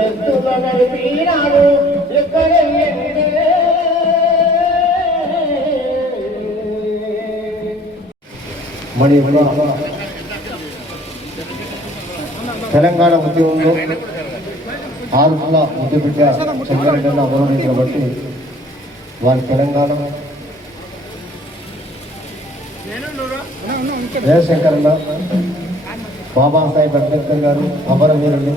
ముందస్తుగా నడిపినాడు మరి తెలంగాణ ఉద్యమంలో ఆరుల ముద్దుబిడ్డ చెంగారెడ్డి అమరుడు కాబట్టి వారి తెలంగాణ జయశంకరన్న బాబాసాహెబ్ అంబేద్కర్ గారు అమరవీరులు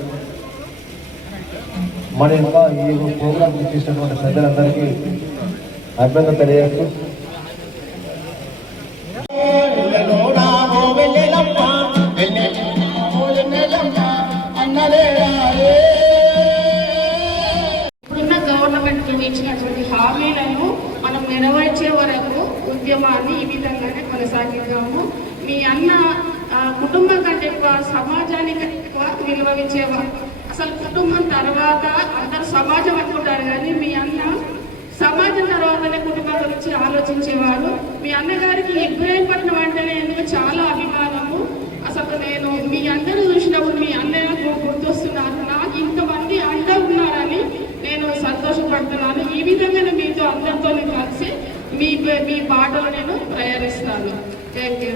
మన యొక్క ఈ ప్రోగ్రాం ఇచ్చినటువంటి ప్రజలందరికీ అభినందన తెలియజేస్తూ ఇప్పుడున్న గవర్నమెంట్ ఇచ్చినటువంటి హామీలను మనం నెరవేర్చే వరకు ఉద్యమాన్ని ఈ విధంగానే కొనసాగిద్దాము. మీ అన్న కుటుంబం కంటే ఎక్కువ సమాజానికి ఎక్కువ విలువ ఇచ్చేవారు. అసలు కుటుంబం తర్వాత అందరూ సమాజం అనుకుంటారు, కానీ మీ అన్న సమాజం తర్వాతనే కుటుంబం గురించి ఆలోచించేవారు. మీ అన్నగారికి ఇబ్రాహీంపట్నం అంటేనే ఎందుకు చాలా అభిమానము. అసలు నేను మీ అందరూ చూసినప్పుడు మీ అన్నయ్య గుర్తొస్తున్నారు. నాకు ఇంతమంది అండ ఉన్నారని నేను సంతోషపడుతున్నాను. ఈ విధంగా మీతో అందరితో కలిసి మీ బాటలో నేను ప్రయాణిస్తాను. Thank you.